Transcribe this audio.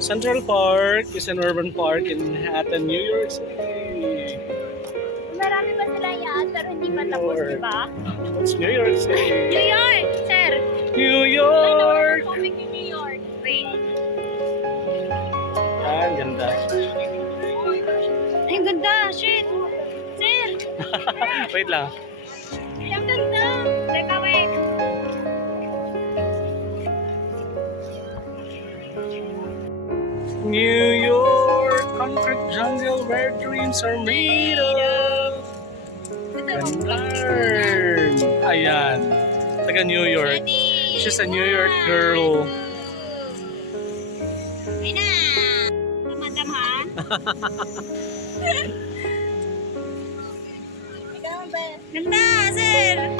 Central Park is an urban park in Manhattan, New York City. Marami pa sila yan, pero hindi pa New tapos, York. di ba? It's New York City. New York, sir! New Ay, York! nawala tubig yung New York. Wait. Yan, ganda. Ay, ang ganda! Shit! Sir! Wait lang. Ay, ang ganda! Teka, wait. New York, concrete jungle where dreams are made of. Gandar. Ayan. Taga New York. Ready? She's a New York girl. Ay na! Madam, ha? Ikaw ba? Ganda, sir!